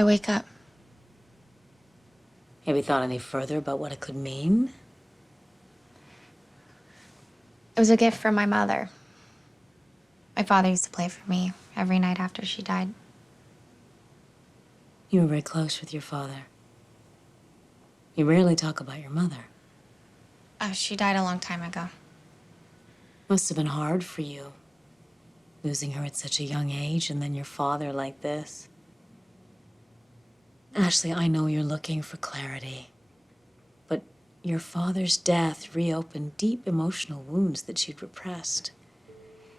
I wake up. Have you thought any further about what it could mean? It was a gift from my mother. My father used to play for me every night after she died. You were very close with your father. You rarely talk about your mother. She died a long time ago. Must have been hard for you, losing her at such a young age, and then your father like this. Ashley, I know you're looking for clarity, but your father's death reopened deep emotional wounds that you'd repressed.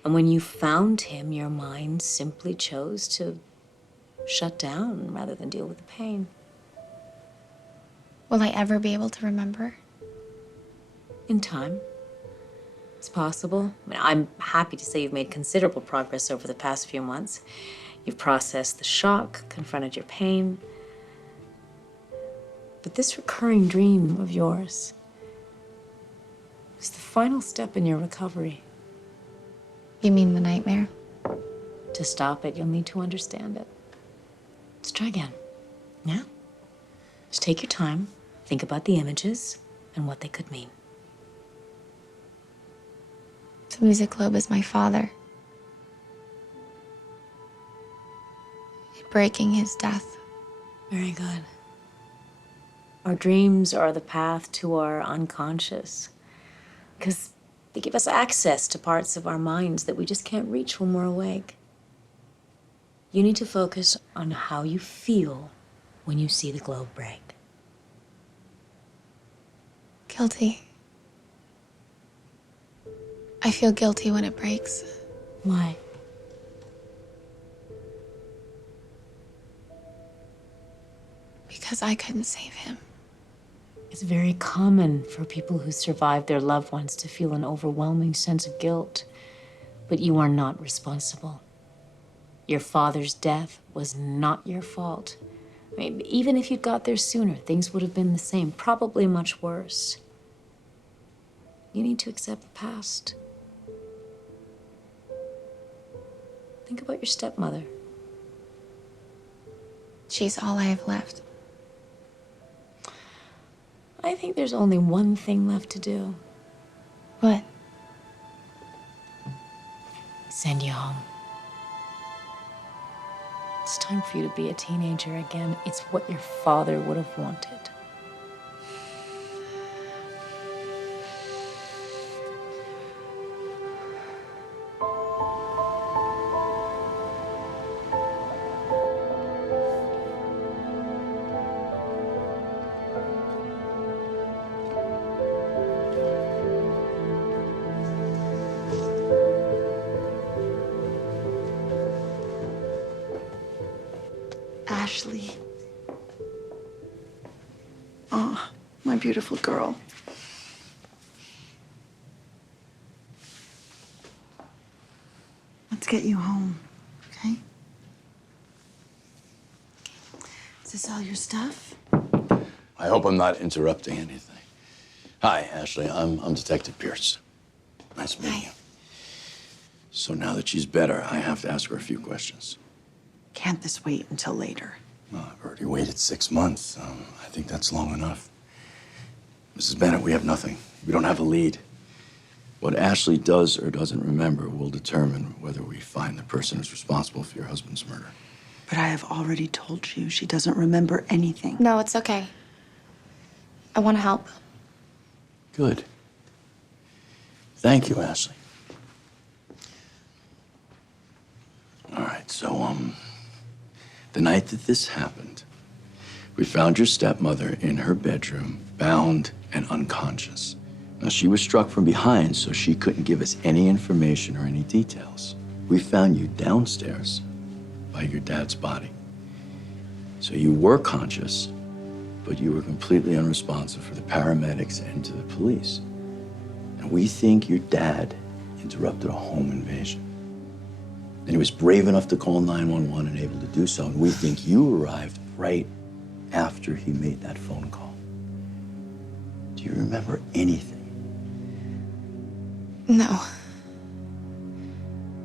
And when you found him, your mind simply chose to shut down rather than deal with the pain. Will I ever be able to remember? In time. It's possible. I mean, I'm happy to say you've made considerable progress over the past few months. You've processed the shock, confronted your pain. But this recurring dream of yours is the final step in your recovery. You mean the nightmare? To stop it, you'll need to understand it. Let's try again. Yeah? Just take your time, think about the images and what they could mean. The music globe is my father. Breaking his death. Very good. Our dreams are the path to our unconscious, because they give us access to parts of our minds that we just can't reach when we're awake. You need to focus on how you feel when you see the globe break. Guilty. I feel guilty when it breaks. Why? Because I couldn't save him. It's very common for people who survive their loved ones to feel an overwhelming sense of guilt, but you are not responsible. Your father's death was not your fault. I mean, even if you'd got there sooner, things would have been the same, probably much worse. You need to accept the past. Think about your stepmother. She's all I have left. I think there's only one thing left to do. What? Send you home. It's time for you to be a teenager again. It's what your father would have wanted. Ashley. Oh, my beautiful girl. Let's get you home, okay? Is this all your stuff? I hope I'm not interrupting anything. Hi, Ashley. I'm Detective Pierce. Nice meeting you. So now that she's better, I have to ask her a few questions. Can't this wait until later? Well, I've already waited 6 months. I think that's long enough. Mrs. Bennett, we have nothing. We don't have a lead. What Ashley does or doesn't remember will determine whether we find the person who's responsible for your husband's murder. But I have already told you she doesn't remember anything. No, it's okay. I want to help. Good. Thank you, Ashley. All right, so, the night that this happened, we found your stepmother in her bedroom, bound and unconscious. Now, she was struck from behind, so she couldn't give us any information or any details. We found you downstairs by your dad's body. So you were conscious, but you were completely unresponsive for the paramedics and to the police. And we think your dad interrupted a home invasion. And he was brave enough to call 911 and able to do so. And we think you arrived right after he made that phone call. Do you remember anything? No.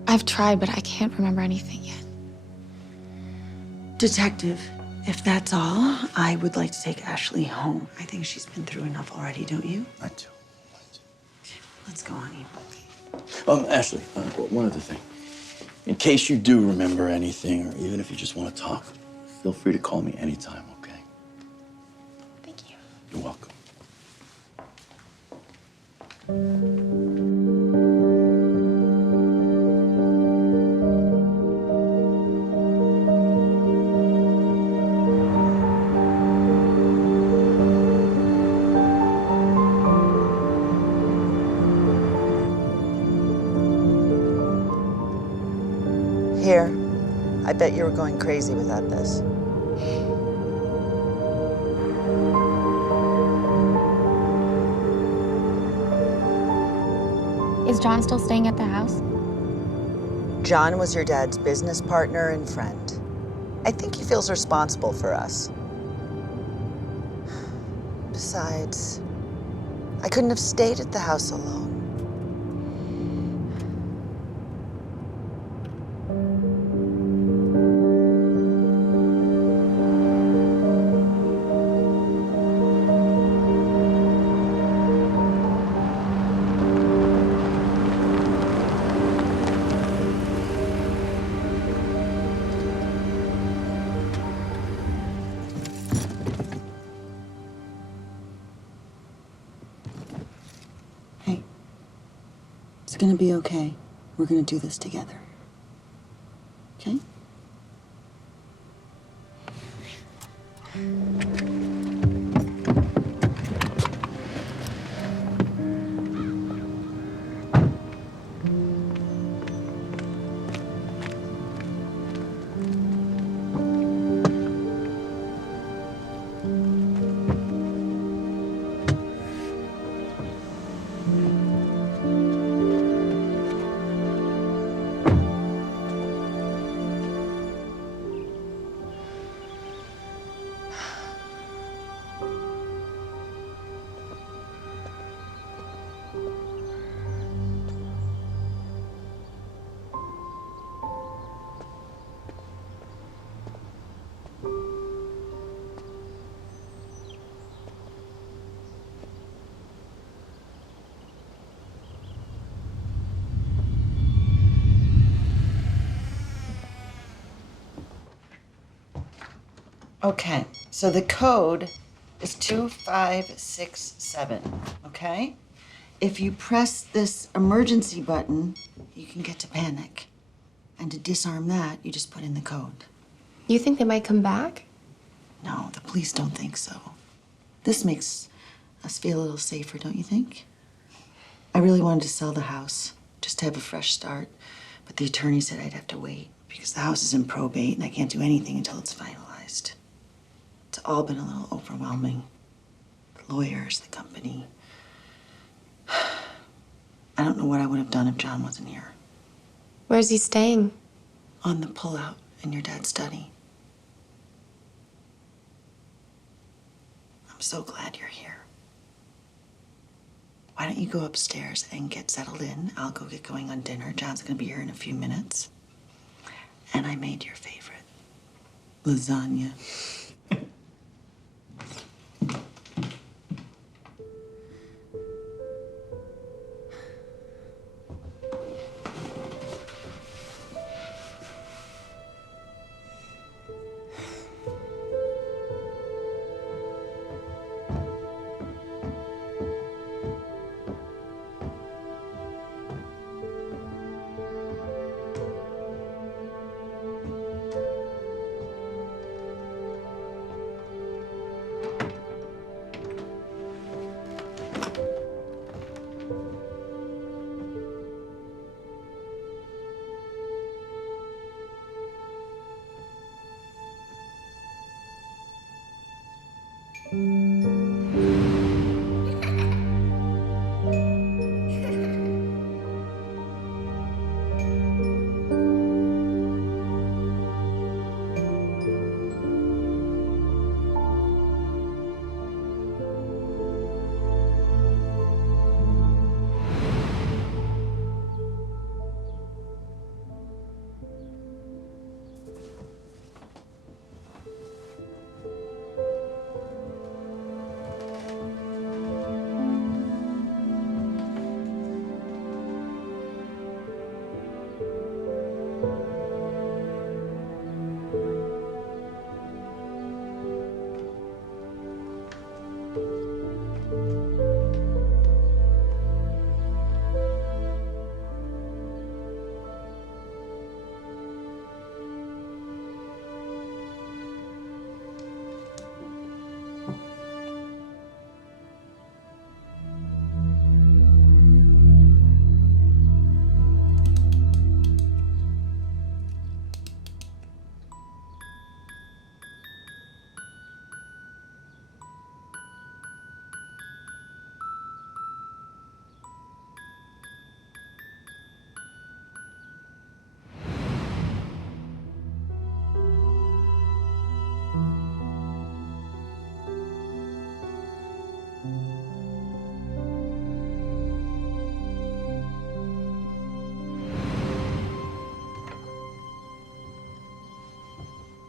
I've tried, but I can't remember anything yet. Detective, If that's all, I would like to take Ashley home. I think she's been through enough already, don't you? I do. Let's go, honey. Ashley, one other thing. In case you do remember anything, or even if you just want to talk, feel free to call me anytime, okay? Thank you. You're welcome. Here. I bet you were going crazy without this. Is John still staying at the house? John was your dad's business partner and friend. I think he feels responsible for us. Besides, I couldn't have stayed at the house alone. Hey, it's gonna be okay. We're gonna do this together. Okay? Okay, so the code is 2567, okay? If you press this emergency button, you can get to panic. And to disarm that, you just put in the code. You think they might come back? No, the police don't think so. This makes us feel a little safer, don't you think? I really wanted to sell the house, just to have a fresh start. But the attorney said I'd have to wait because the house is in probate and I can't do anything until it's finalized. It's all been a little overwhelming. The lawyers, the company. I don't know what I would have done if John wasn't here. Where's he staying? On the pullout in your dad's study. I'm so glad you're here. Why don't you go upstairs and get settled in? I'll go get going on dinner. John's gonna be here in a few minutes. And I made your favorite, lasagna.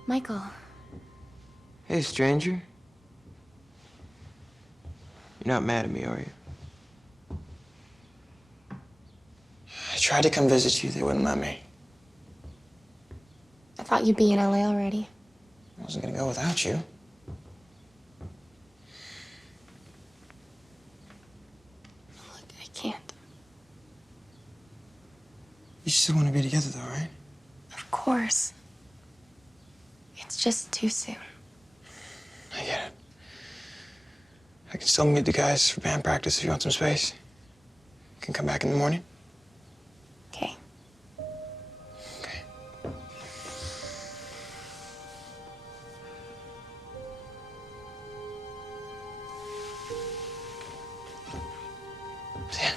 Michael. Hey, stranger. You're not mad at me, are you? I tried to come visit you. They wouldn't let me. I thought you'd be in LA already. I wasn't gonna go without you. Look, I can't. You still want to be together, though, right? Of course. It's just too soon. I get it. I can still meet the guys for band practice if you want some space. You can come back in the morning. Okay. Okay. See ya.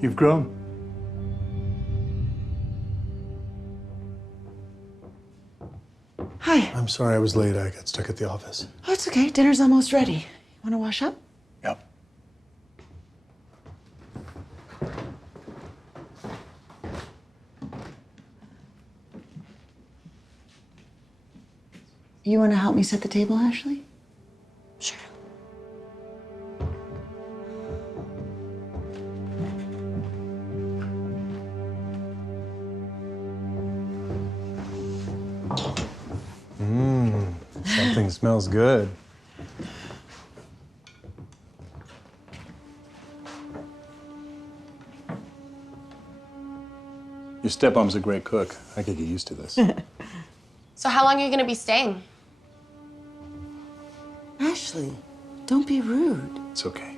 You've grown. Hi. I'm sorry I was late. I got stuck at the office. Oh, it's okay. Dinner's almost ready. Want to wash up? Yep. You want to help me set the table, Ashley? Sure. Something smells good. Your stepmom's a great cook. I could get used to this. So how long are you gonna be staying? Ashley, don't be rude. It's okay.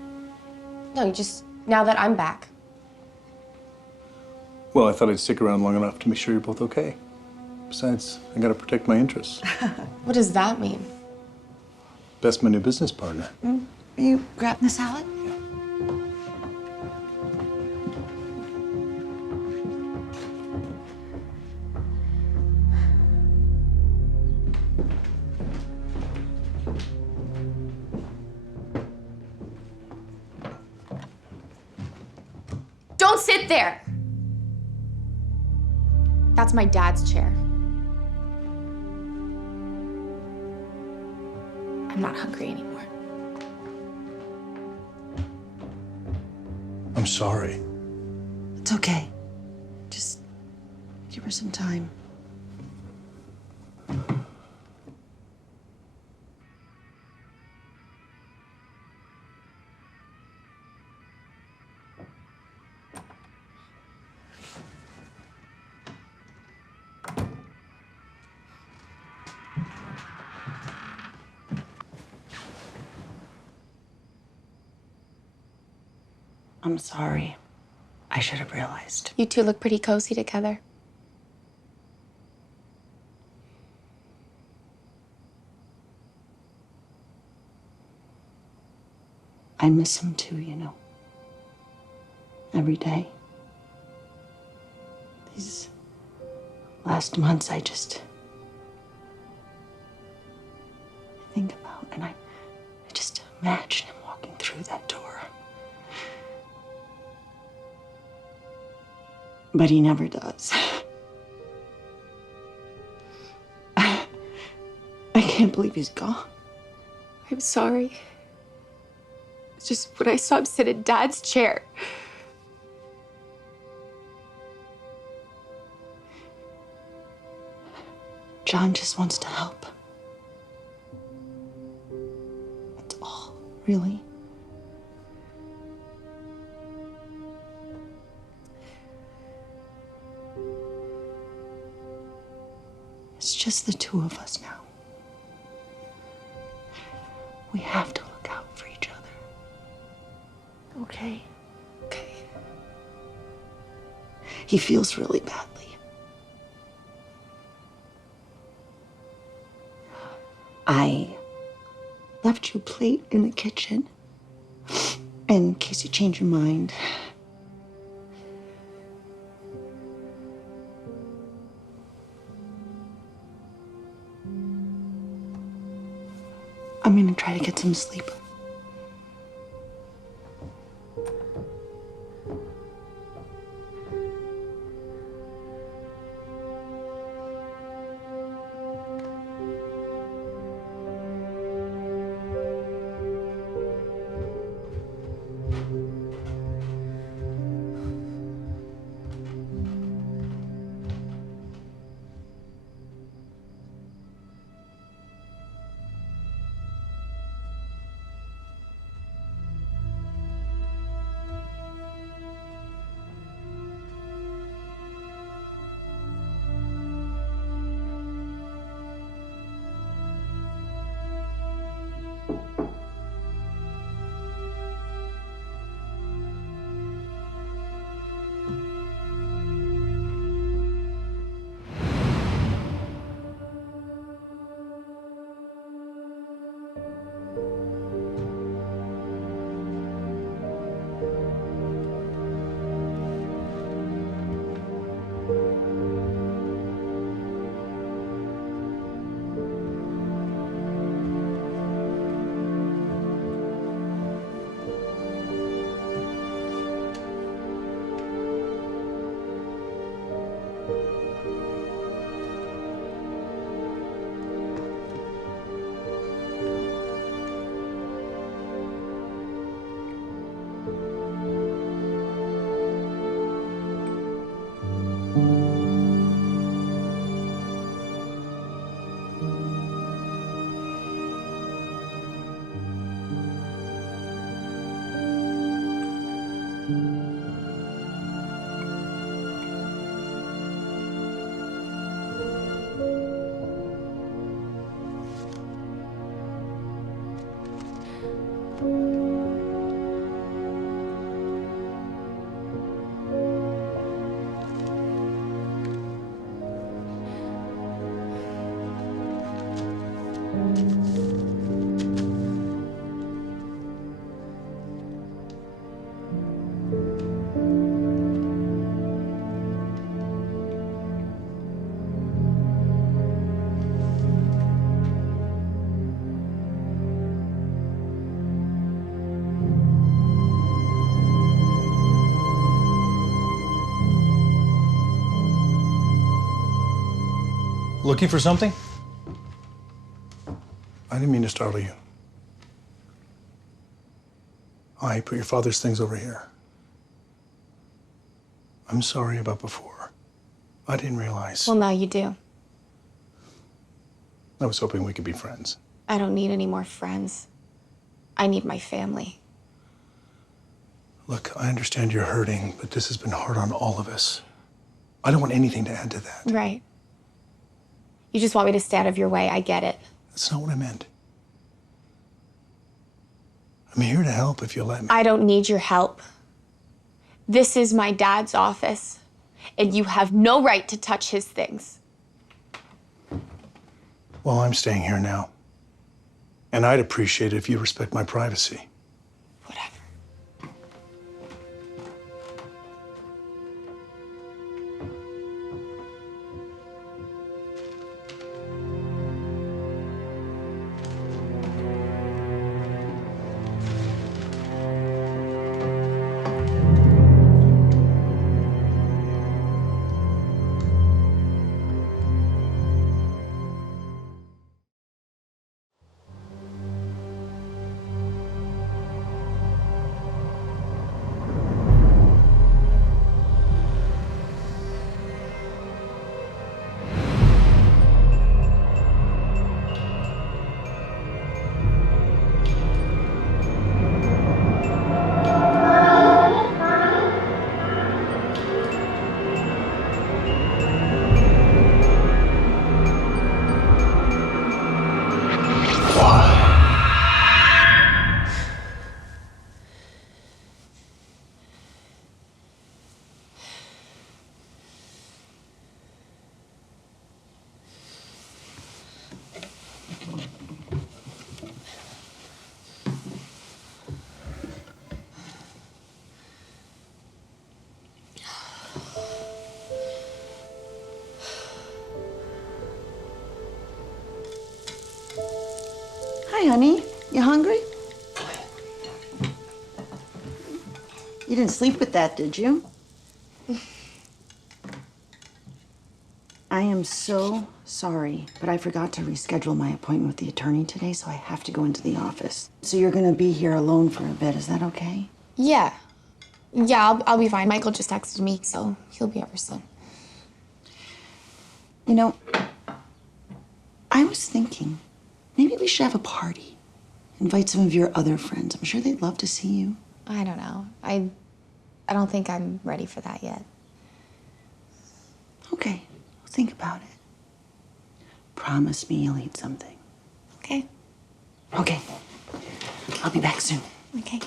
No, you just, now that I'm back. Well, I thought I'd stick around long enough to make sure you're both okay. Besides, I gotta protect my interests. What does that mean? Best my new business partner. Are you grabbing the salad? Don't sit there! That's my dad's chair. I'm not hungry anymore. I'm sorry. It's okay. Just give her some time. I'm sorry. I should have realized. You two look pretty cozy together. I miss him too, you know. Every day. These last months, I think about, and I just imagine him walking through that door. But he never does. I can't believe he's gone. I'm sorry. It's just when I saw him sit in Dad's chair. John just wants to help. That's all, really. It's just the two of us now. We have to look out for each other. Okay. Okay. He feels really badly. I left you a plate in the kitchen in case you change your mind. I'm gonna try to get some sleep. Looking for something? I didn't mean to startle you. I put your father's things over here. I'm sorry about before. I didn't realize. Well, now you do. I was hoping we could be friends. I don't need any more friends. I need my family. Look, I understand you're hurting, but this has been hard on all of us. I don't want anything to add to that. Right. You just want me to stay out of your way. I get it. That's not what I meant. I'm here to help if you'll let me. I don't need your help. This is my dad's office, and you have no right to touch his things. Well, I'm staying here now. And I'd appreciate it if you respect my privacy. Whatever. Hi, honey. You hungry? You didn't sleep with that, did you? I am so sorry, but I forgot to reschedule my appointment with the attorney today, so I have to go into the office. So you're gonna be here alone for a bit, is that okay? Yeah. Yeah, I'll be fine. Michael just texted me, so he'll be over soon. You know, I was thinking, maybe we should have a party. Invite some of your other friends. I'm sure they'd love to see you. I don't know. I don't think I'm ready for that yet. Okay, I'll think about it. Promise me you'll eat something. Okay. Okay, I'll be back soon. Okay.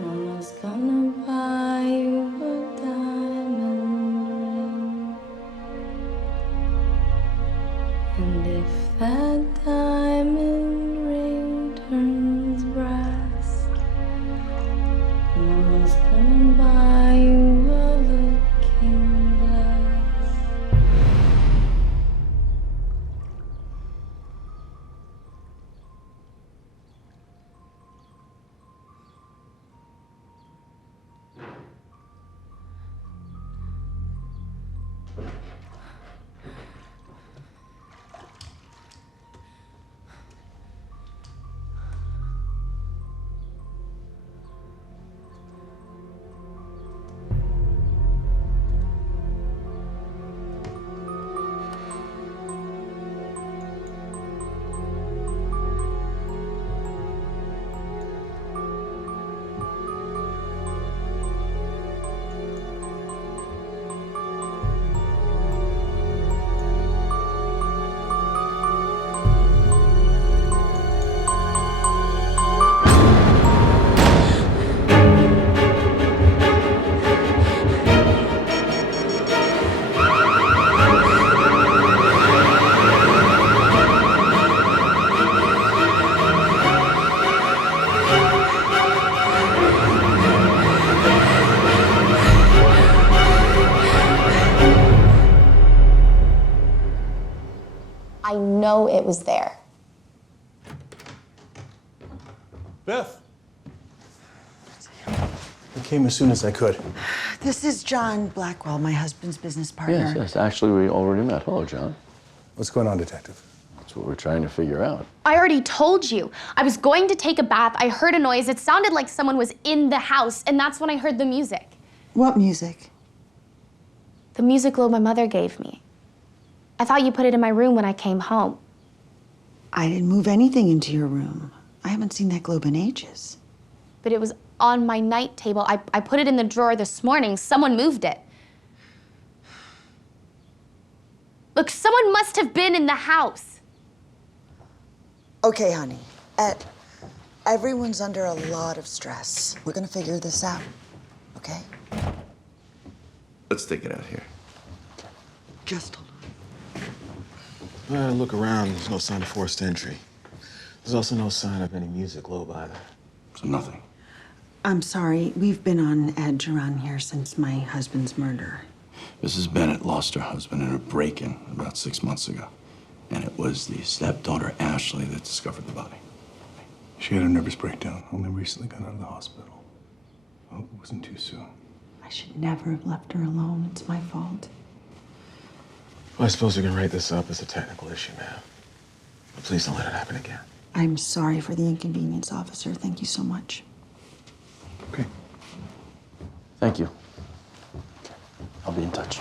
Mama's gonna buy you a diamond ring. And if that diamond ring turns brass, Mama's gonna buy you a looking glass. I know it was there. Beth. I came as soon as I could. This is John Blackwell, my husband's business partner. Yes. Actually, we already met. Hello, John. What's going on, Detective? That's what we're trying to figure out. I already told you. I was going to take a bath. I heard a noise. It sounded like someone was in the house, and that's when I heard the music. What music? The music globe my mother gave me. I thought you put it in my room when I came home. I didn't move anything into your room. I haven't seen that globe in ages. But it was on my night table. I put it in the drawer this morning. Someone moved it. Look, someone must have been in the house. Okay, honey. Everyone's under a lot of stress. We're gonna figure this out, okay? Let's take it out here. Just hold on. Look around. There's no sign of forced entry. There's also no sign of any music lobe either. So nothing. I'm sorry. We've been on edge around here since my husband's murder. Mrs. Bennett lost her husband in a break-in about 6 months ago. And it was the stepdaughter, Ashley, that discovered the body. She had a nervous breakdown. Only recently got out of the hospital. I hope it wasn't too soon. I should never have left her alone. It's my fault. Well, I suppose we can write this up as a technical issue, ma'am. But please don't let it happen again. I'm sorry for the inconvenience, officer. Thank you so much. Okay. Thank you. I'll be in touch.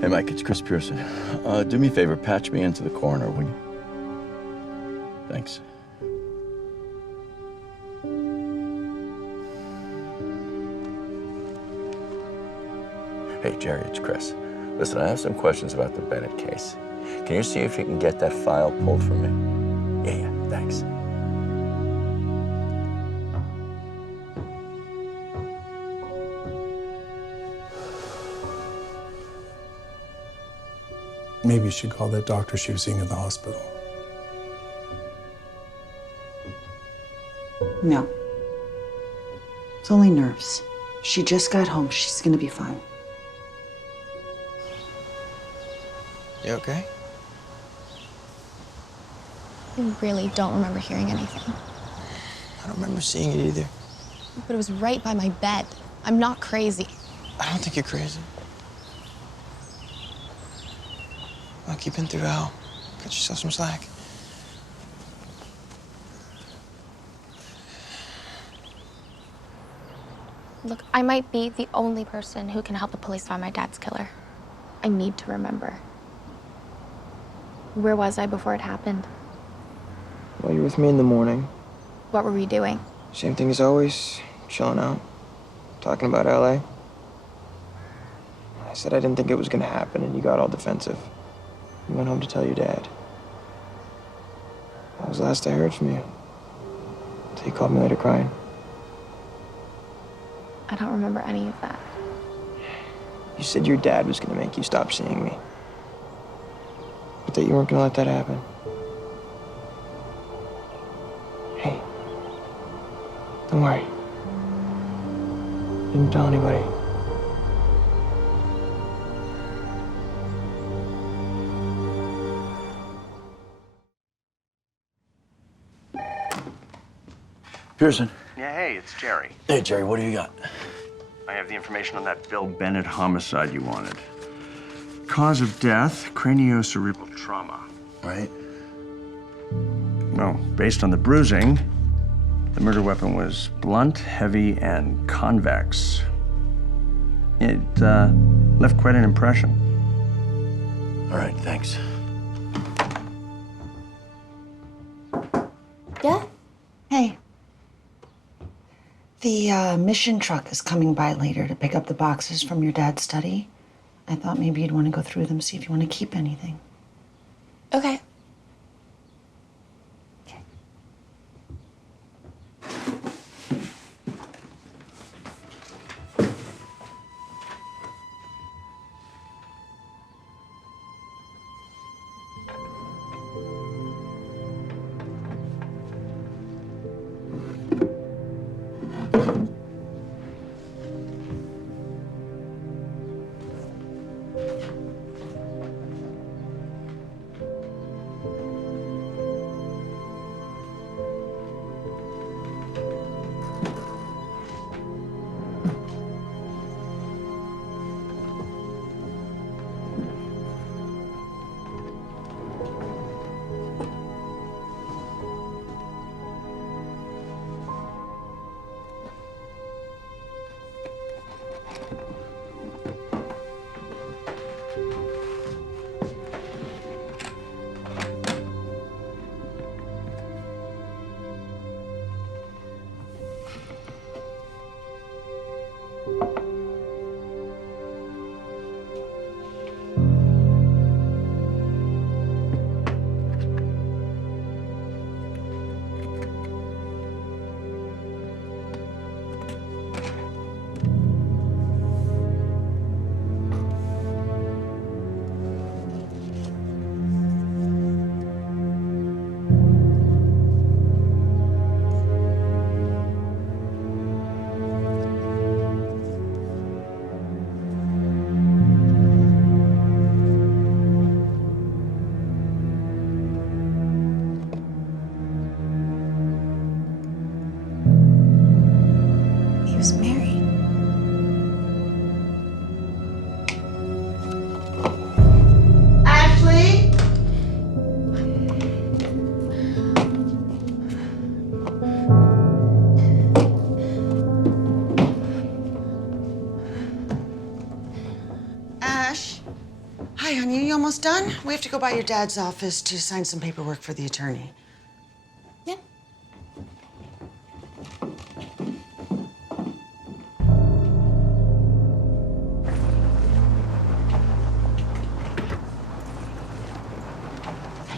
Hey, Mike, it's Chris Pearson. Do me a favor, patch me into the coroner, will you? Thanks. Hey, Jerry, it's Chris. Listen, I have some questions about the Bennett case. Can you see if you can get that file pulled for me? Yeah, thanks. Maybe you should call that doctor she was seeing at the hospital. No. It's only nerves. She just got home. She's gonna be fine. You okay? I really don't remember hearing anything. I don't remember seeing it either. But it was right by my bed. I'm not crazy. I don't think you're crazy. Look, you've been through hell. Cut yourself some slack. Look, I might be the only person who can help the police find my dad's killer. I need to remember. Where was I before it happened? Well, you were with me in the morning. What were we doing? Same thing as always, chilling out, talking about LA. I said I didn't think it was gonna happen, and you got all defensive. You went home to tell your dad. That was the last I heard from you. Until you called me later crying. I don't remember any of that. You said your dad was gonna make you stop seeing me. But that you weren't gonna let that happen. Hey, don't worry. Didn't tell anybody. Pearson. Yeah, hey, it's Jerry. Hey, Jerry, what do you got? I have the information on that Bill Bennett homicide you wanted. Cause of death, craniocerebral trauma. Right? No, based on the bruising, the murder weapon was blunt, heavy, and convex. It left quite an impression. All right, thanks. Yeah? Hey. The mission truck is coming by later to pick up the boxes from your dad's study. I thought maybe you'd want to go through them, see if you want to keep anything. Okay. almost done. We have to go by your dad's office to sign some paperwork for the attorney. Yeah.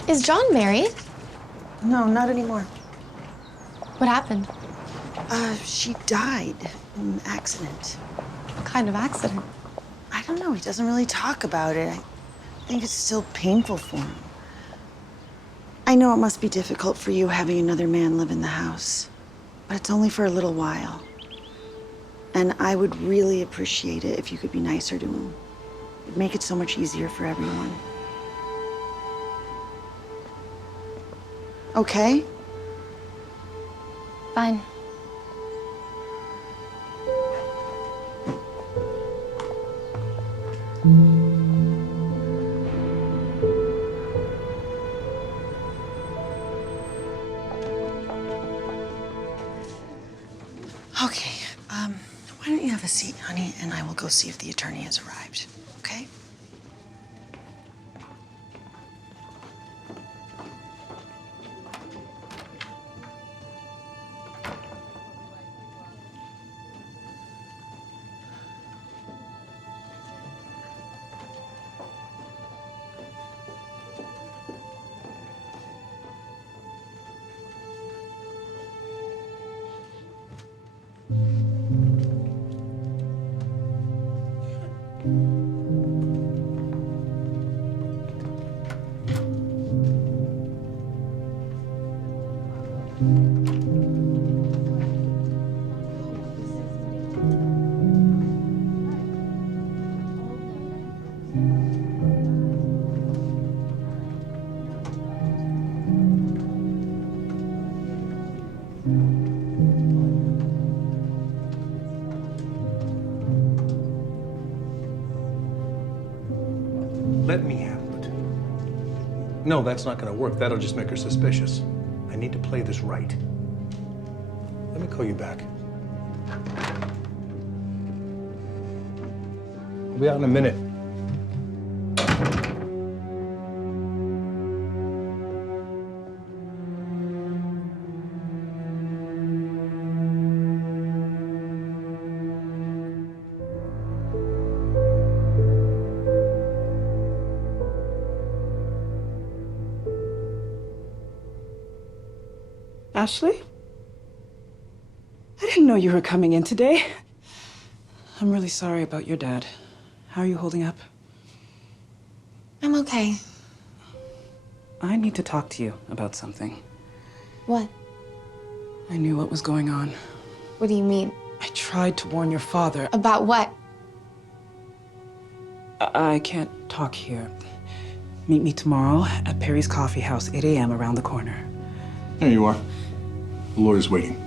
Is John married? No, not anymore. What happened? She died in an accident. What kind of accident? I don't know. He doesn't really talk about it. I think it's still painful for him. I know it must be difficult for you having another man live in the house, but it's only for a little while. And I would really appreciate it if you could be nicer to him. It'd make it so much easier for everyone. Okay? Fine. Okay, why don't you have a seat, honey, and I will go see if the attorney has arrived, okay? Let me handle it. No, that's not gonna work. That'll just make her suspicious. I need to play this right. Let me call you back. I'll be out in a minute. Ashley? I didn't know you were coming in today. I'm really sorry about your dad. How are you holding up? I'm okay. I need to talk to you about something. What? I knew what was going on. What do you mean? I tried to warn your father. About what? I can't talk here. Meet me tomorrow at Perry's Coffee House, 8 a.m. around the corner. There you are. The lawyer's waiting.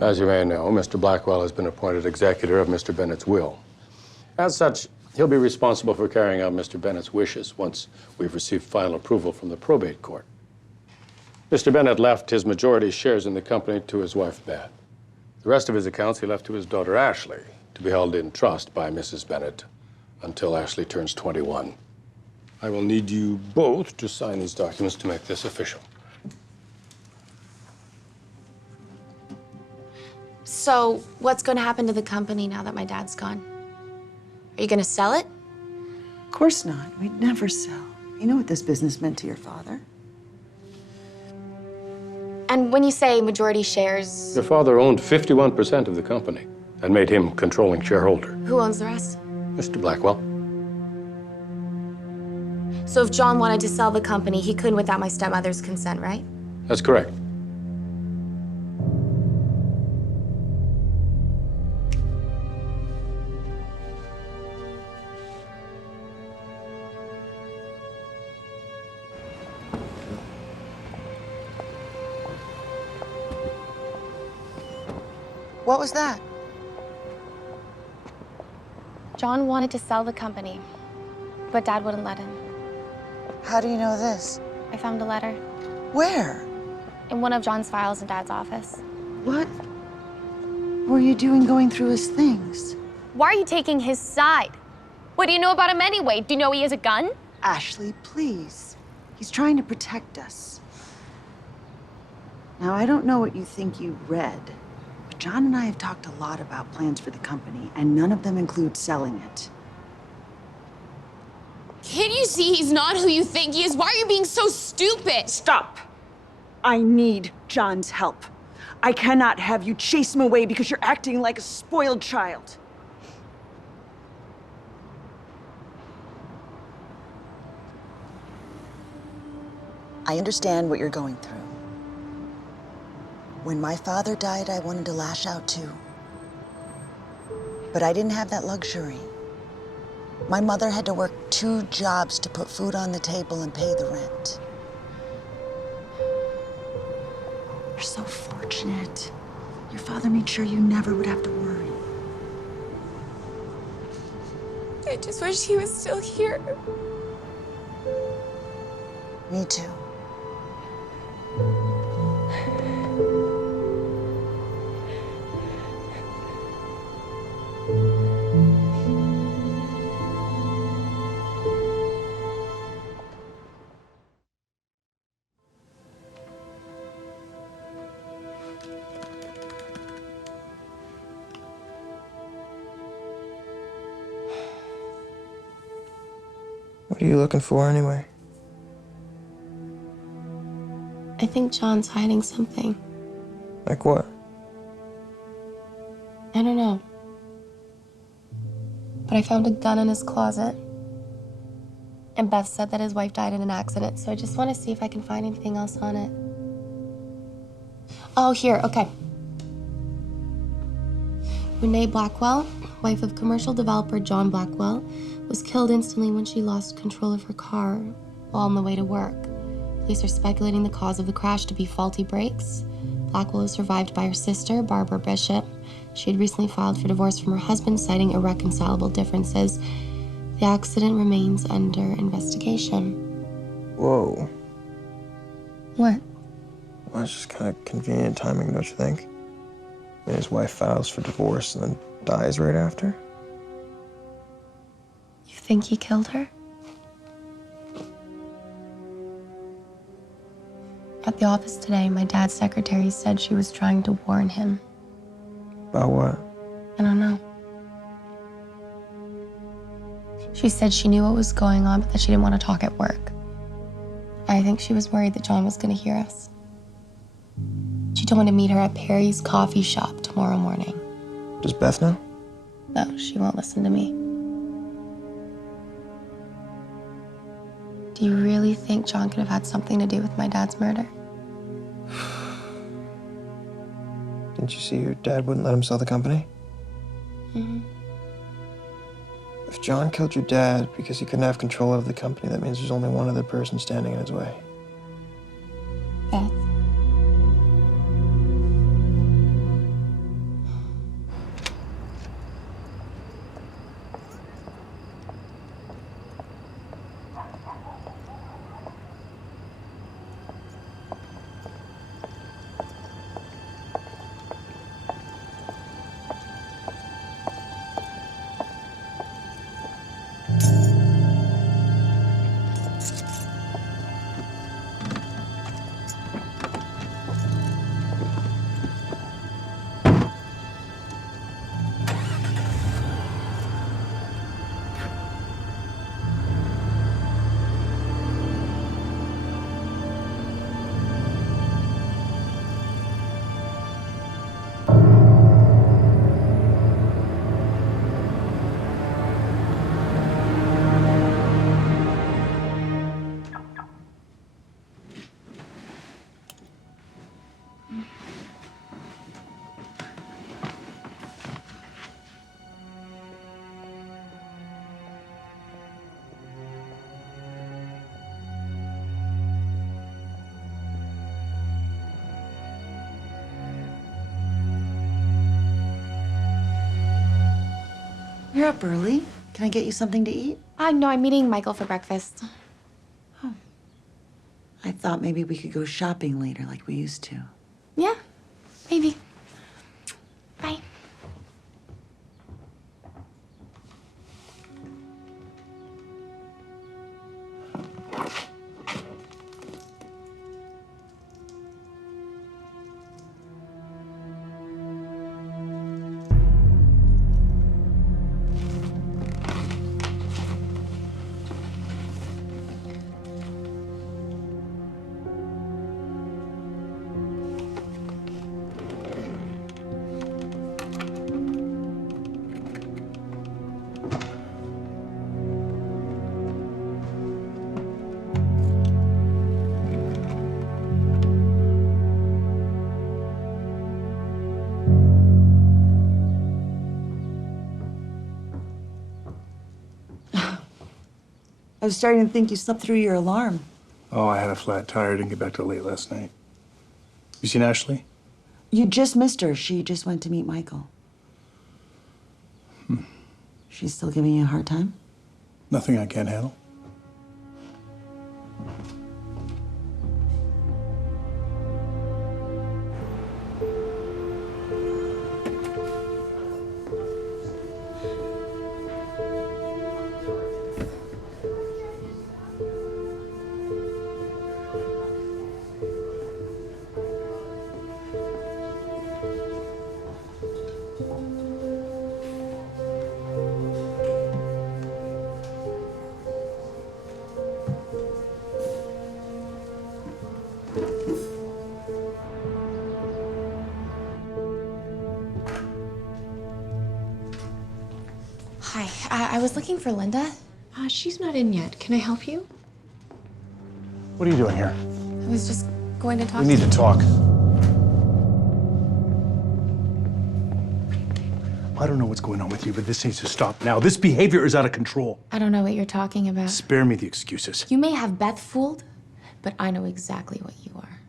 As you may know, Mr. Blackwell has been appointed executor of Mr. Bennett's will. As such, he'll be responsible for carrying out Mr. Bennett's wishes once we've received final approval from the probate court. Mr. Bennett left his majority shares in the company to his wife, Beth. The rest of his accounts he left to his daughter, Ashley, to be held in trust by Mrs. Bennett until Ashley turns 21. I will need you both to sign these documents to make this official. So, what's going to happen to the company now that my dad's gone? Are you going to sell it? Of course not. We'd never sell. You know what this business meant to your father? And when you say majority shares, Your father owned 51% of the company and made him controlling shareholder. who owns the rest? Mr. Blackwell? So if John wanted to sell the company, he couldn't without my stepmother's consent, right? That's correct. What was that? John wanted to sell the company, but Dad wouldn't let him. How do you know this? I found a letter Where? in one of John's files in Dad's office. What were you doing going through his things? Why are you taking his side? What do you know about him anyway? Do you know he has a gun? Ashley, please. He's trying to protect us. Now, I don't know what you think you read, but John and I have talked a lot about plans for the company, and none of them include selling it. Can't you see he's not who you think he is? Why are you being so stupid? Stop. I need John's help. I cannot have you chase him away because you're acting like a spoiled child. I understand what you're going through. When my father died, I wanted to lash out too. But I didn't have that luxury. My mother had to work 2 jobs to put food on the table and pay the rent. You're so fortunate. Your father made sure you never would have to worry. I just wish he was still here. Me too. What are you looking for anyway? I think John's hiding something. Like what? I don't know. But I found a gun in his closet. And Beth said that his wife died in an accident, so I just want to see if I can find anything else on it. Oh, here, okay. Renee Blackwell, wife of commercial developer John Blackwell, was killed instantly when she lost control of her car while on the way to work. Police are speculating the cause of the crash to be faulty brakes. Blackwell is survived by her sister, Barbara Bishop. She had recently filed for divorce from her husband, citing irreconcilable differences. The accident remains under investigation. Whoa. What? Well, it's just kind of convenient timing, don't you think? I mean, his wife files for divorce and then dies right after. You think he killed her? At the office today, my dad's secretary said she was trying to warn him. About what? I don't know. She said she knew what was going on, but that she didn't want to talk at work. I think she was worried that John was going to hear us. She told me to meet her at Perry's coffee shop tomorrow morning. Does Beth know? No, she won't listen to me. Do you really think John could have had something to do with my dad's murder? Didn't you see your dad wouldn't let him sell the company? Mm-hmm. If John killed your dad because he couldn't have control of the company, that means there's only one other person standing in his way. Beth. You're up early. Can I get you something to eat? No, I'm meeting Michael for breakfast. I thought maybe we could go shopping later like we used to. Yeah, maybe. I was starting to think you slept through your alarm. Oh, I had a flat tire. Didn't get back till late last night. You seen Ashley? You just missed her. She just went to meet Michael. She's still giving you a hard time? Nothing I can't handle. Hi, I was looking for Linda. She's not in yet. Can I help you? What are you doing here? I was just going to talk We need to talk. I don't know what's going on with you, but this needs to stop now. This behavior is out of control. I don't know what you're talking about. Spare me the excuses. You may have Beth fooled, but I know exactly what you are.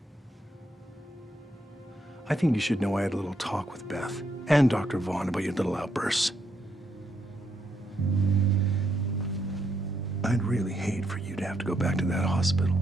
I think you should know I had a little talk with Beth and Dr. Vaughn about your little outbursts. I'd really hate for you to have to go back to that hospital.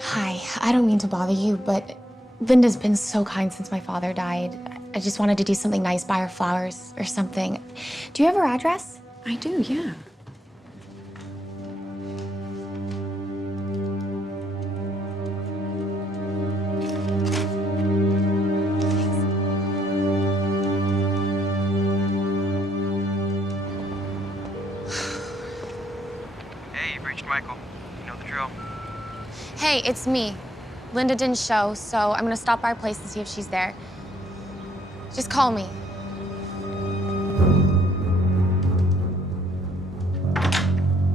Hi, I don't mean to bother you, but Linda's been so kind since my father died. I just wanted to do something nice, buy her flowers or something. Do you have her address? I do, yeah. Hey, you've reached Michael. You know the drill. Hey, it's me. Linda didn't show, so I'm gonna stop by her place and see if she's there. Just call me.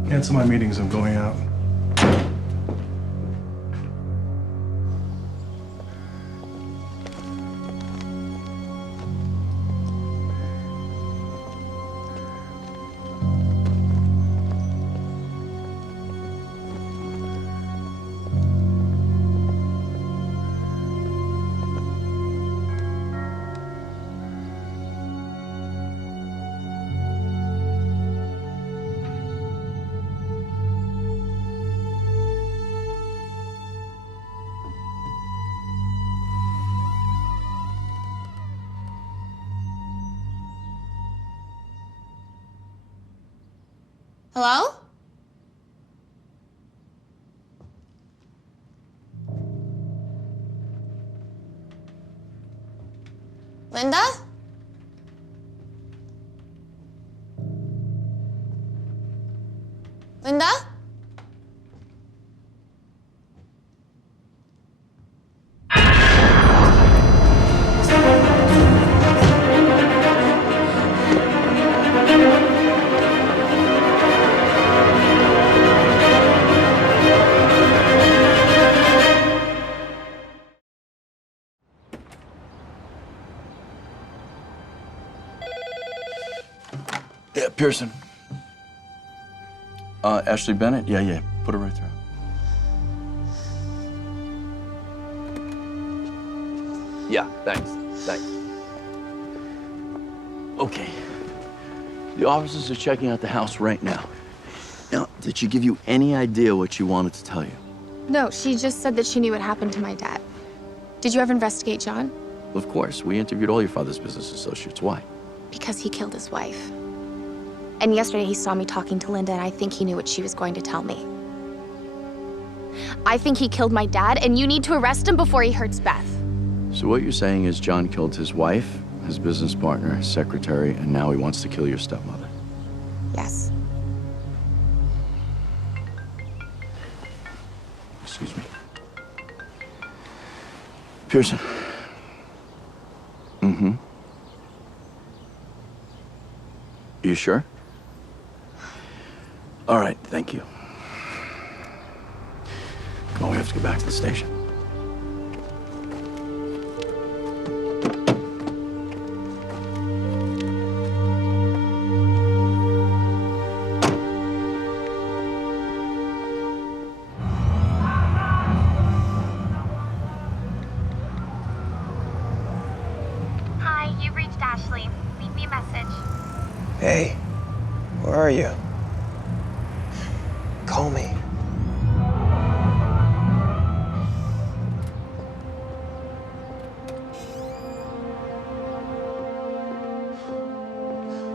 Cancel my meetings, I'm going out. Hello? Linda? Linda? Yeah, Pearson. Ashley Bennett? Yeah. Put her right through. Yeah, thanks. Okay. The officers are checking out the house right now. Now, did she give you any idea what she wanted to tell you? No, she just said that she knew what happened to my dad. Did you ever investigate John? Of course. We interviewed all your father's business associates. Why? Because he killed his wife. And yesterday he saw me talking to Linda, and I think he knew what she was going to tell me. I think he killed my dad, and you need to arrest him before he hurts Beth. So what you're saying is John killed his wife, his business partner, his secretary, and now he wants to kill your stepmother. Yes. Excuse me. Pearson. Mm-hmm. You sure? All right, thank you. Come on, we have to get back to the station. Hi, you've reached Ashley. Leave me a message. Hey, where are you? Call me.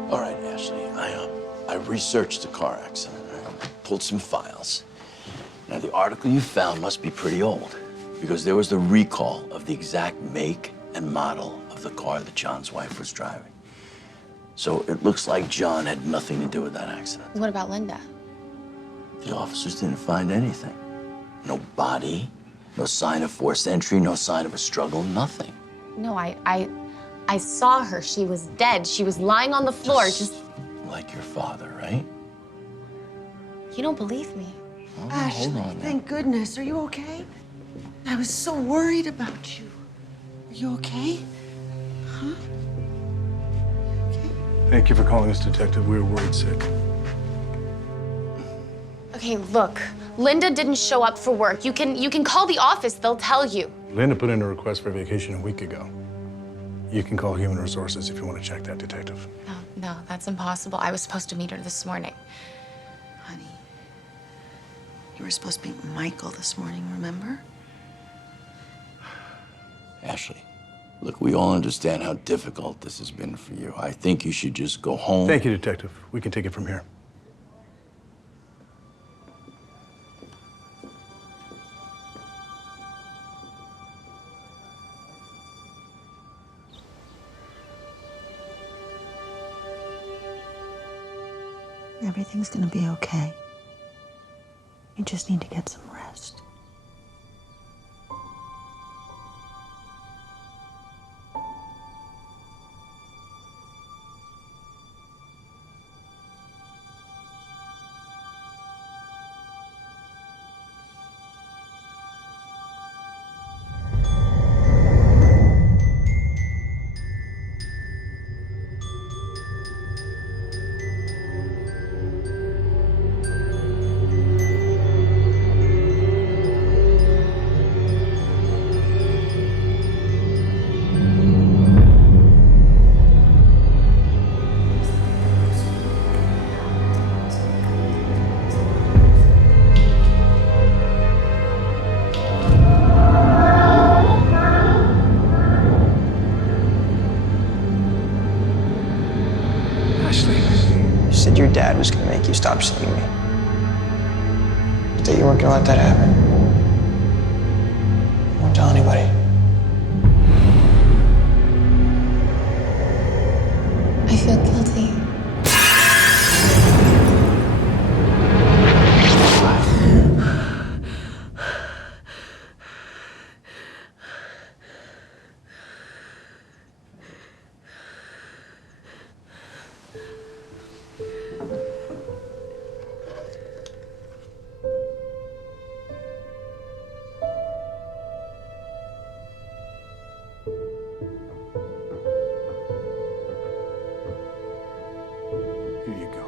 All right, Ashley, I researched the car accident. I pulled some files. Now, the article you found must be pretty old because there was the recall of the exact make and model of the car that John's wife was driving. So it looks like John had nothing to do with that accident. What about Linda? The officers didn't find anything. No body, no sign of forced entry, no sign of a struggle, nothing. No, I saw her. She was dead. She was lying on the floor, just... Like your father, right? You don't believe me. Oh, Ashley, hold on now. thank goodness. Are you okay? I was so worried about you. Are you okay? Huh? Thank you for calling us, Detective. We were worried sick. Okay, look. Linda didn't show up for work. You can call the office. They'll tell you. Linda put in a request for vacation a week ago. You can call Human Resources if you want to check that, Detective. No, that's impossible. I was supposed to meet her this morning. Honey, you were supposed to meet Michael this morning, remember? Ashley, look, we all understand how difficult this has been for you. I think you should just go home. Thank you, Detective. We can take it from here. Everything's gonna be okay. You just need to get some rest. You said your dad was gonna make you stop seeing me. But that you weren't gonna let that happen. I won't tell anybody. I feel guilty. Here you go.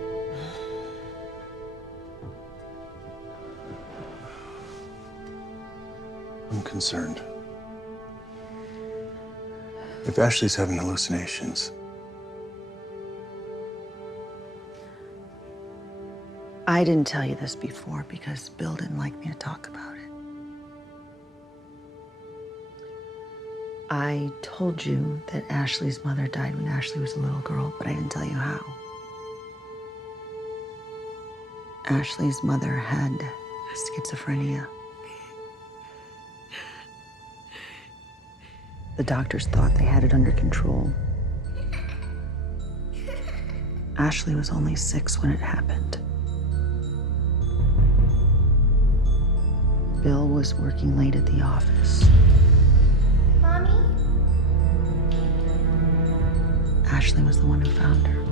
I'm concerned. If Ashley's having hallucinations, I didn't tell you this before because Bill didn't like me to talk about it. I told you that Ashley's mother died when Ashley was a little girl, but I didn't tell you how. Ashley's mother had schizophrenia. The doctors thought they had it under control. Ashley was only 6 when it happened. Bill was working late at the office. Mommy? Ashley was the one who found her.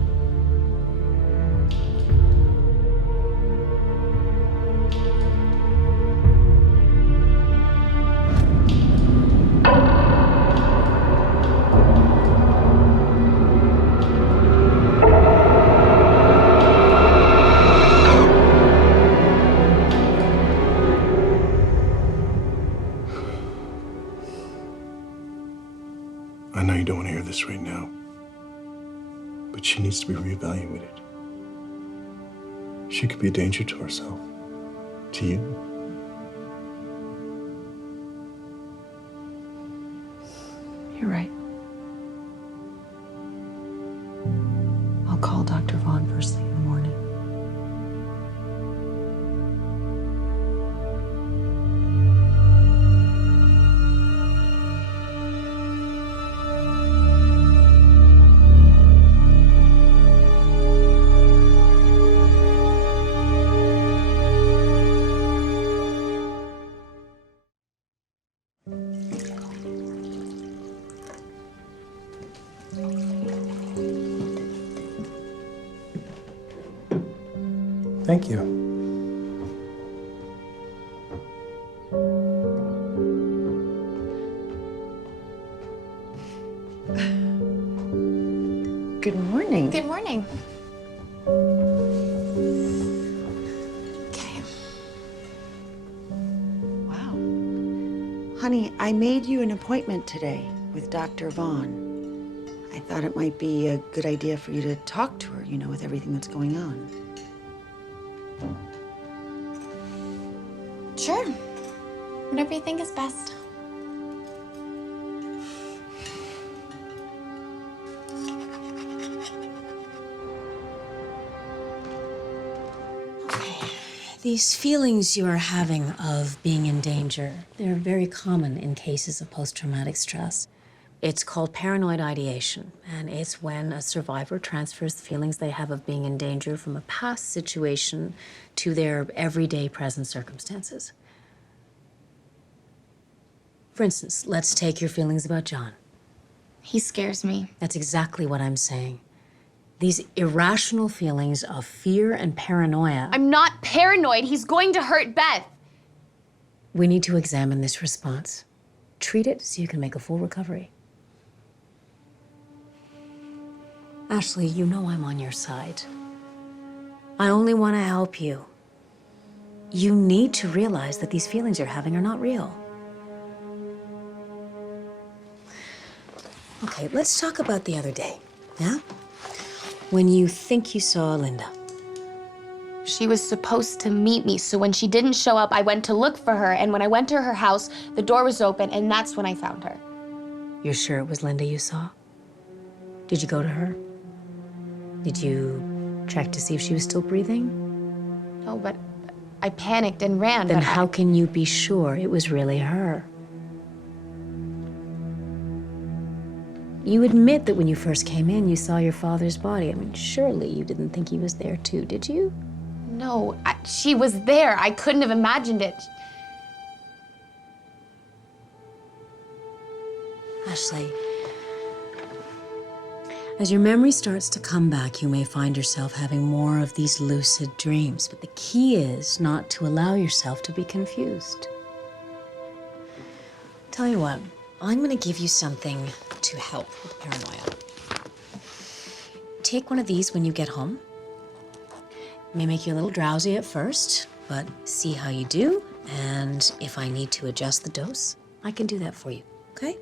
she needs to be reevaluated. She could be a danger to herself, to you. You're right. I'll call Dr. Vaughn first thing in the morning. Thank you. Good morning. Good morning. Okay. Wow. Honey, I made you an appointment today with Dr. Vaughn. I thought it might be a good idea for you to talk to her, you know, with everything that's going on. Sure. Whatever you think is best. These feelings you are having of being in danger, they're very common in cases of post-traumatic stress. It's called paranoid ideation, and it's when a survivor transfers the feelings they have of being in danger from a past situation to their everyday present circumstances. For instance, let's take your feelings about John. He scares me. That's exactly what I'm saying. These irrational feelings of fear and paranoia. I'm not paranoid. He's going to hurt Beth. We need to examine this response. Treat it so you can make a full recovery. Ashley, you know I'm on your side. I only want to help you. You need to realize that these feelings you're having are not real. Okay, let's talk about the other day, yeah? When you think you saw Linda. She was supposed to meet me, so when she didn't show up, I went to look for her, and when I went to her house, the door was open, and that's when I found her. You're sure it was Linda you saw? Did you go to her? Did you check to see if she was still breathing? No, but I panicked and ran. Then but how can you be sure it was really her? You admit that when you first came in, you saw your father's body. I mean, surely you didn't think he was there too, did you? No, she was there. I couldn't have imagined it. Ashley, as your memory starts to come back, you may find yourself having more of these lucid dreams, but the key is not to allow yourself to be confused. Tell you what, I'm gonna give you something to help with paranoia. Take one of these when you get home. It may make you a little drowsy at first, but see how you do, and if I need to adjust the dose, I can do that for you, okay?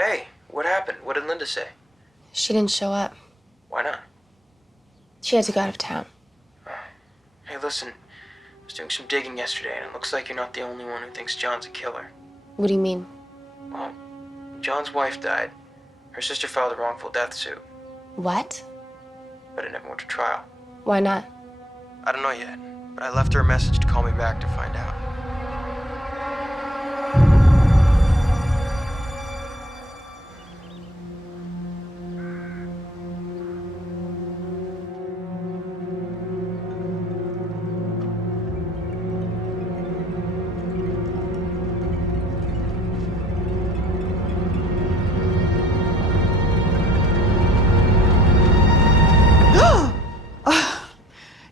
Hey, what happened? What did Linda say? She didn't show up. Why not? She had to go out of town. Hey, listen. I was doing some digging yesterday, and it looks like you're not the only one who thinks John's a killer. What do you mean? Well, John's wife died. Her sister filed a wrongful death suit, What? but it never went to trial. Why not? I don't know yet, but I left her a message to call me back to find out.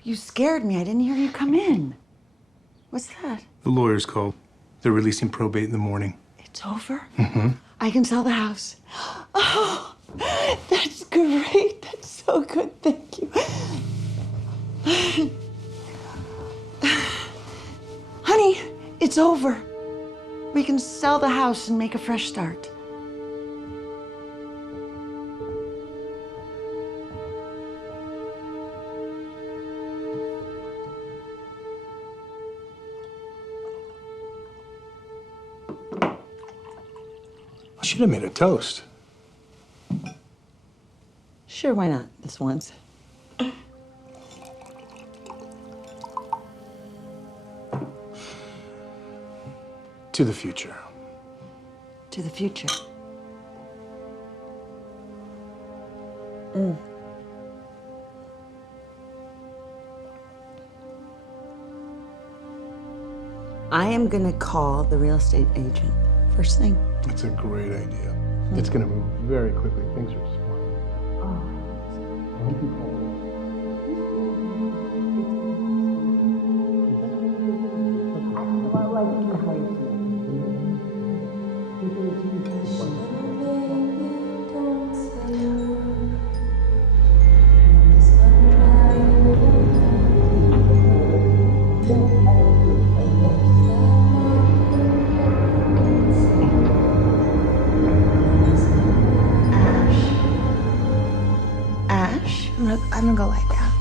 You scared me. I didn't hear you come in. What's that? The lawyers called. They're releasing probate in the morning. It's over? Mm-hmm. I can sell the house. Oh, that's great. That's so good. Thank you. Honey, it's over. We can sell the house and make a fresh start. I should have made a toast. Sure, why not? This once. To the future. To the future. I am gonna call the real estate agent first thing. That's a great idea. It's going to move very quickly. Things are just flying. I'm gonna go lie down.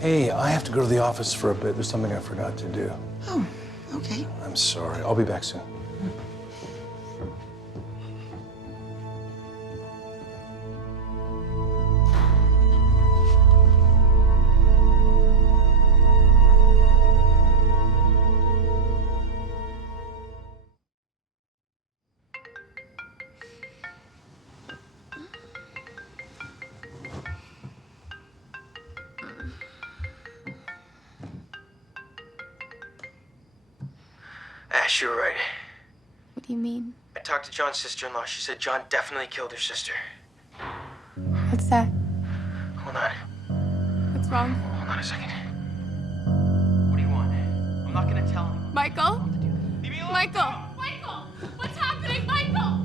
Hey, I have to go to the office for a bit. There's something I forgot to do. Oh, okay. I'm sorry. I'll be back soon. Ash, you were right. What do you mean? I talked to John's sister-in-law. She said John definitely killed her sister. What's that? Hold on. What's wrong? Hold on a second. What do you want? I'm not gonna tell him. Michael? Leave me alone. Michael! Michael! What's happening? Michael!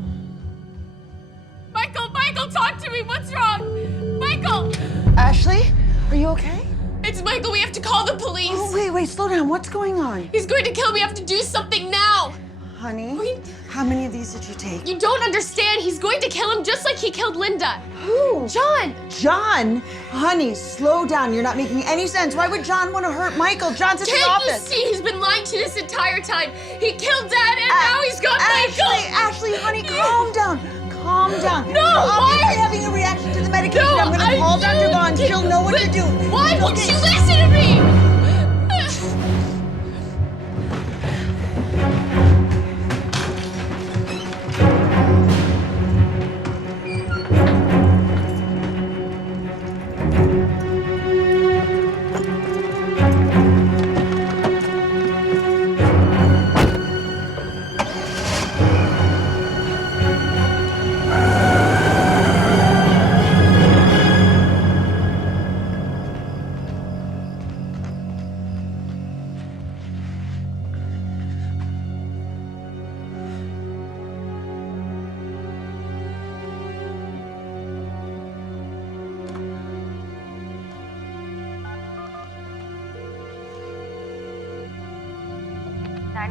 Michael, talk to me! What's wrong? Michael! Ashley, are you okay? It's Michael, we have to call the police! Oh, wait, slow down. What's going on? He's going to kill me, we have to do something now! Honey, how many of these did you take? You don't understand, he's going to kill him just like he killed Linda! Who? John! John? Honey, slow down. You're not making any sense. Why would John want to hurt Michael? John's at the Can't you office. see? He's been lying to you this entire time! He killed Dad and now he's got Michael! Ashley, honey, calm down. Calm down. No, You're why? obviously having a reaction to the medication. No, I'm gonna call Dr. Vaughn. She'll know what to do. Why She'll won't get- you listen to me?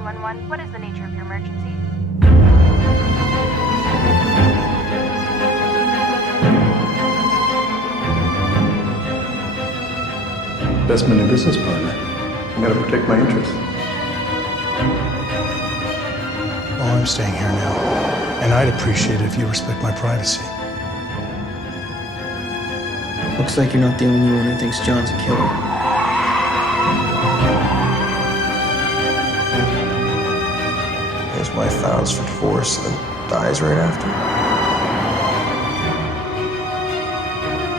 911. What is the nature of your emergency? Investment and business partner. I gotta protect my interests. Well, I'm staying here now, and I'd appreciate it if you respect my privacy. Looks like you're not the only one who thinks John's a killer. His wife files for divorce and dies right after.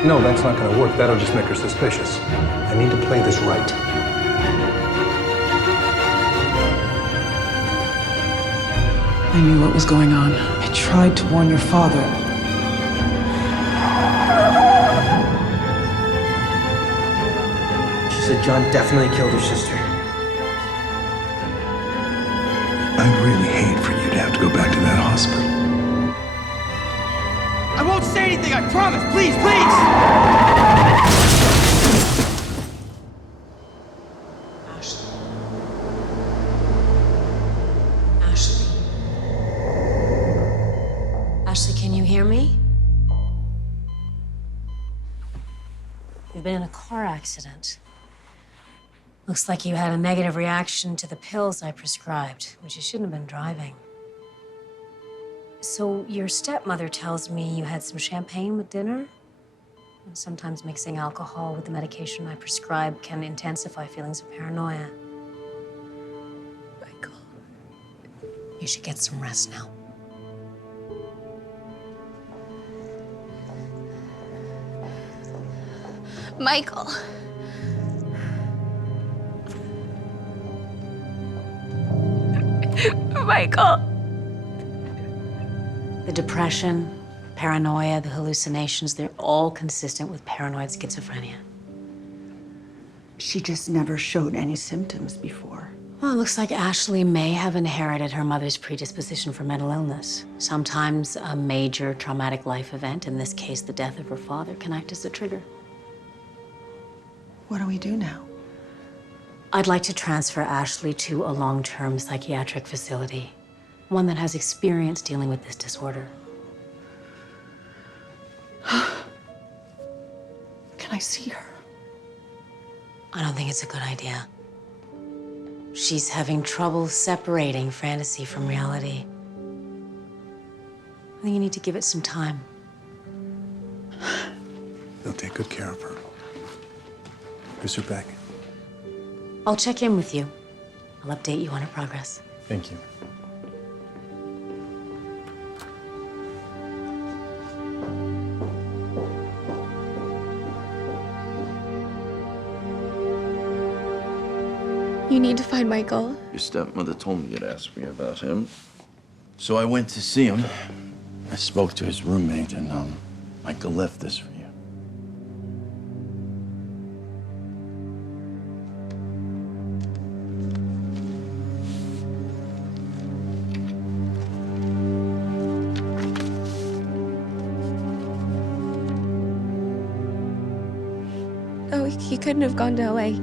No, that's not gonna work. That'll just make her suspicious. I need to play this right. I knew what was going on. I tried to warn your father. She said John definitely killed her sister. I'd really hate for you to have to go back to that hospital. I won't say anything, I promise! Please, please! Ashley, can you hear me? You've been in a car accident. Looks like you had a negative reaction to the pills I prescribed, which you shouldn't have been driving. So your stepmother tells me you had some champagne with dinner? And sometimes mixing alcohol with the medication I prescribe can intensify feelings of paranoia. Michael. You should get some rest now. Michael. Michael. The depression, paranoia, the hallucinations, they're all consistent with paranoid schizophrenia. She just never showed any symptoms before. Well, it looks like Ashley may have inherited her mother's predisposition for mental illness. Sometimes a major traumatic life event, in this case the death of her father, can act as a trigger. What do we do now? I'd like to transfer Ashley to a long-term psychiatric facility, one that has experience dealing with this disorder. Can I see her? I don't think it's a good idea. She's having trouble separating fantasy from reality. I think you need to give it some time. They'll take good care of her. Who's her back? I'll check in with you. I'll update you on her progress. Thank you. You need to find Michael. Your stepmother told me you'd ask me about him. So I went to see him. I spoke to his roommate, and Michael left this for you. Oh, he couldn't have gone to LA.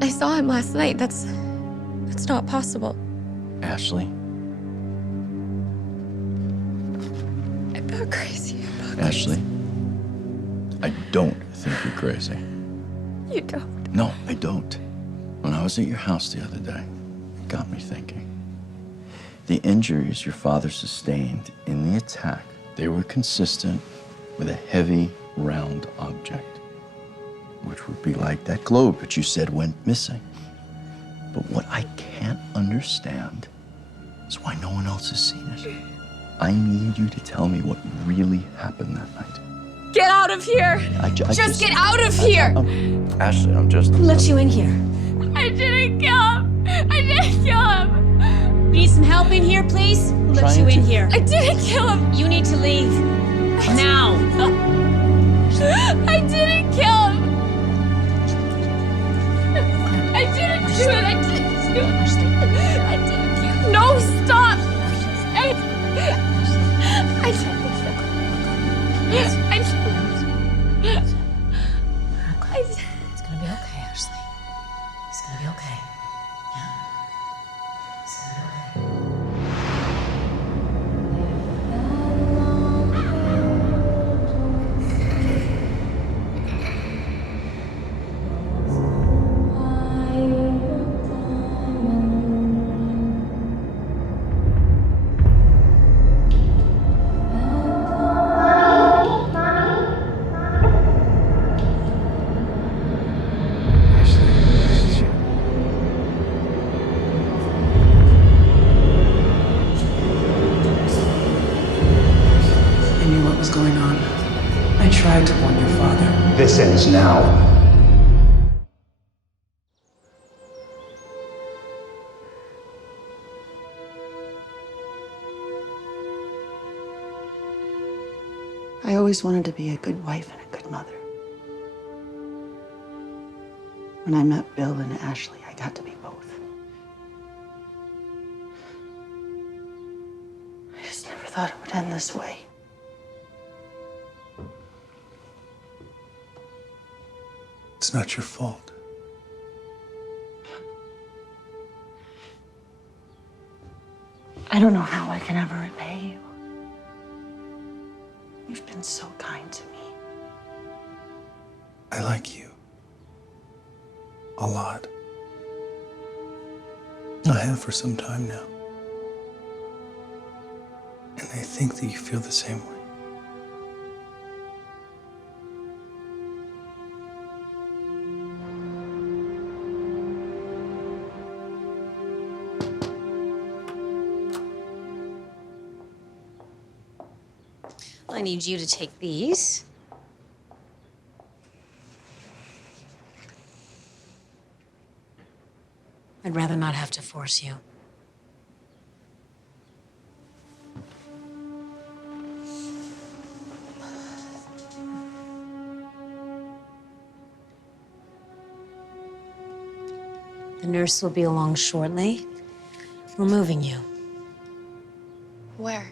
I saw him last night. That's not possible. Ashley? I'm not crazy. Ashley? I don't think you're crazy. You don't. No, I don't. When I was at your house the other day, it got me thinking. The injuries your father sustained in the attack, they were consistent with a heavy, round object, which would be like that globe that you said went missing. But what I can't understand is why no one else has seen it. I need you to tell me what really happened that night. Get out of here! Just get out of here! Ashley, I'm just... Who let you in here? I didn't kill him! I didn't kill him! We need some help in here, please? Who let you in here? I didn't kill him! You need to leave. Now! I didn't kill him! I didn't do it! I didn't do it! I didn't kill him! No, stop! I didn't kill him! I didn't. It's gonna be okay, Ashley. It's gonna be okay. Yeah. was going on. I tried to warn your father. This ends now. I always wanted to be a good wife and a good mother. When I met Bill and Ashley, I got to be both. I just never thought it would end this way. It's not your fault. I don't know how I can ever repay you. You've been so kind to me. I like you. A lot. I have for some time now. And I think that you feel the same way. I need you to take these. I'd rather not have to force you. The nurse will be along shortly. We're moving you. Where?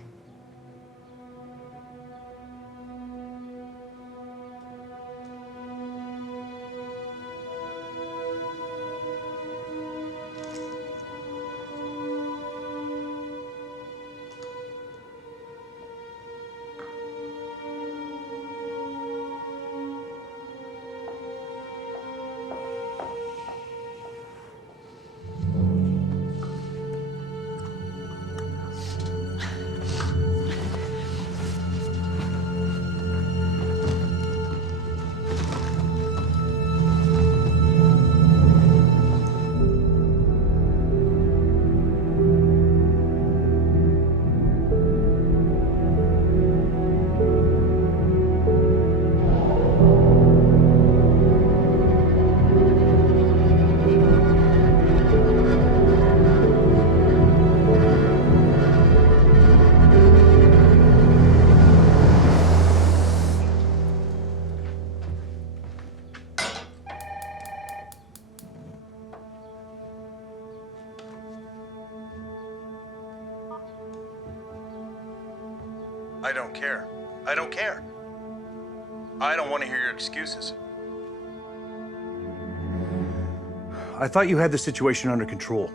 I don't care. I don't care. I don't want to hear your excuses. I thought you had the situation under control.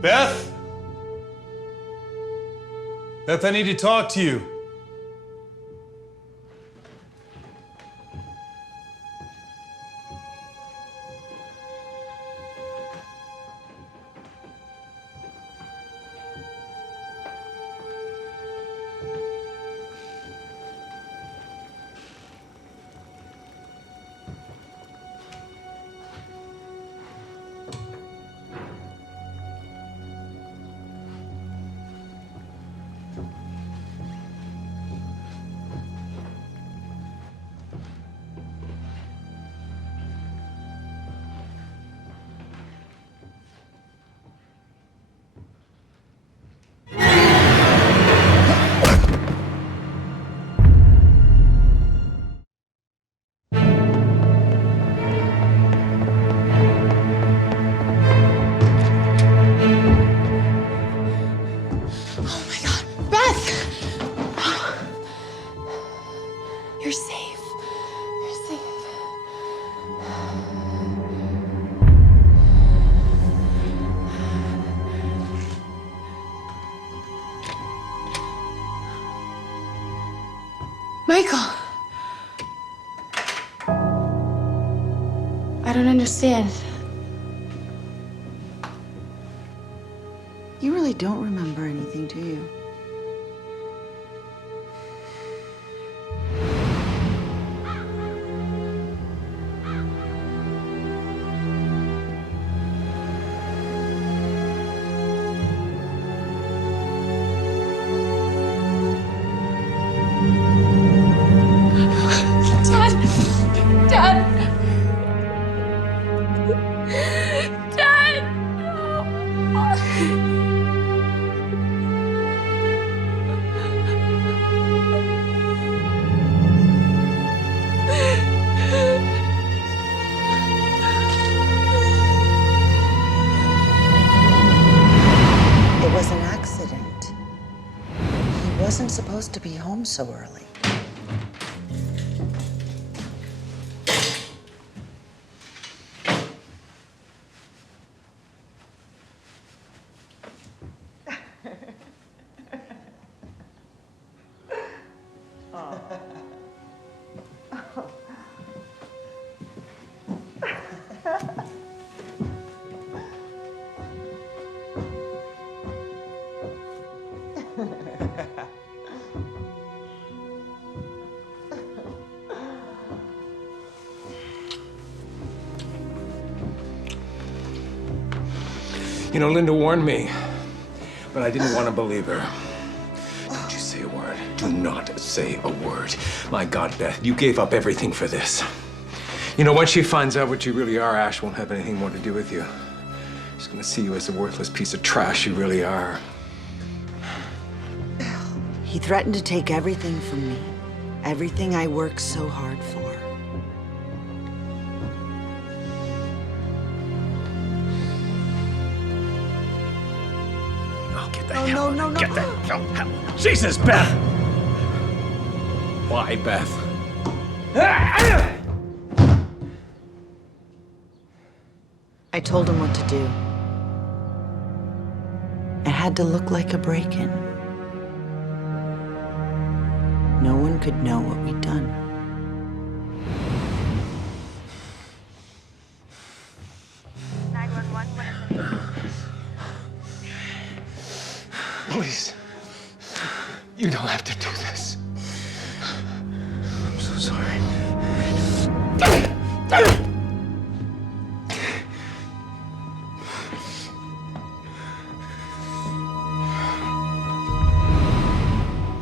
Beth? Beth, I need to talk to you. You're safe. You're safe. Michael! I don't understand. You really don't remember anything, do you? It was an accident. He wasn't supposed to be home so early. You know, Linda warned me, but I didn't want to believe her. Don't you say a word. Do not say a word. My God, Beth, you gave up everything for this. You know, once she finds out what you really are, Ash won't have anything more to do with you. She's gonna see you as the worthless piece of trash you really are. He threatened to take everything from me. Everything I worked so hard for. No. Get the hell out. Jesus, Beth! Why, Beth? I told him what to do. It had to look like a break-in. No one could know what we'd done. Please. You don't have to do this. I'm so sorry.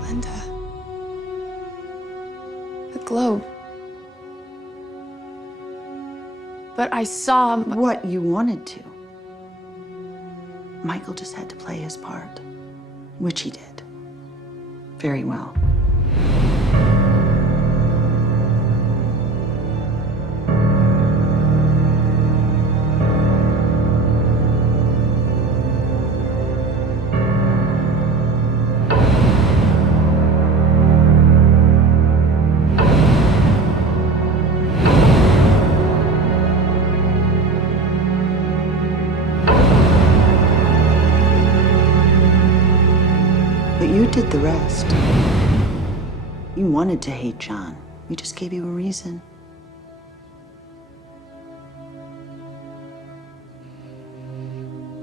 Linda. The globe. But I saw what you wanted to. Michael just had to play his part, which he did. Very well. But you did the rest. You wanted to hate John. We just gave you a reason.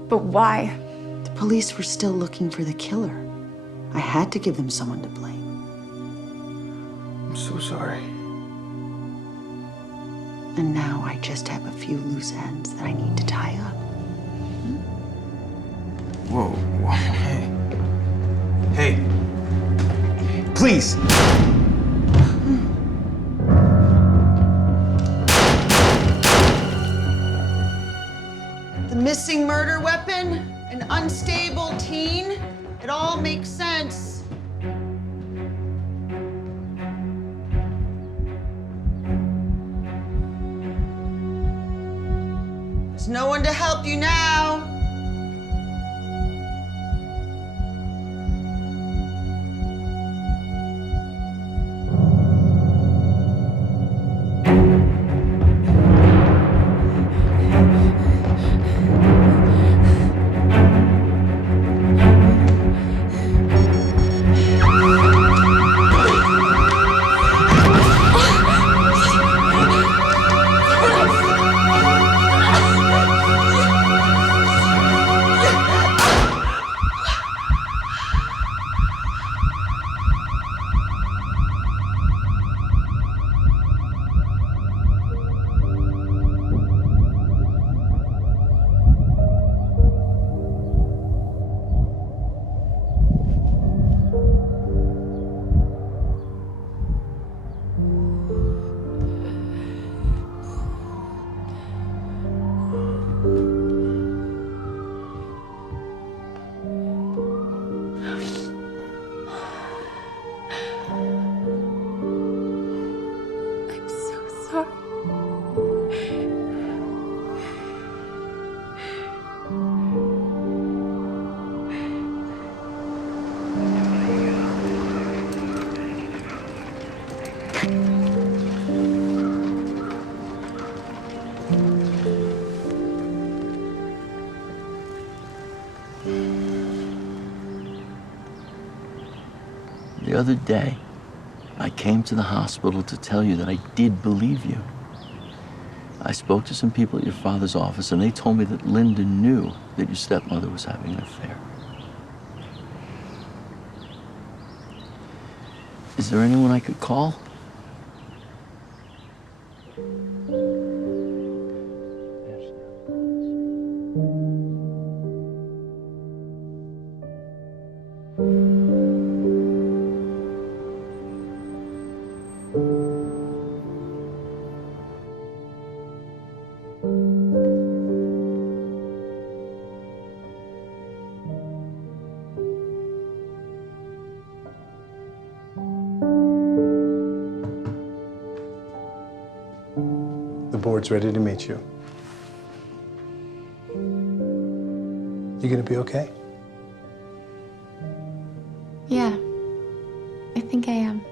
But why? The police were still looking for the killer. I had to give them someone to blame. I'm so sorry. And now I just have a few loose ends that I need to tie up. Whoa, hey. Hey. Please. The missing murder weapon, an unstable teen, it all makes sense. There's no one to help you now. The other day, I came to the hospital to tell you that I did believe you. I spoke to some people at your father's office, and they told me that Linda knew that your stepmother was having an affair. Is there anyone I could call? The board's ready to meet you. You gonna be okay? Yeah, I think I am.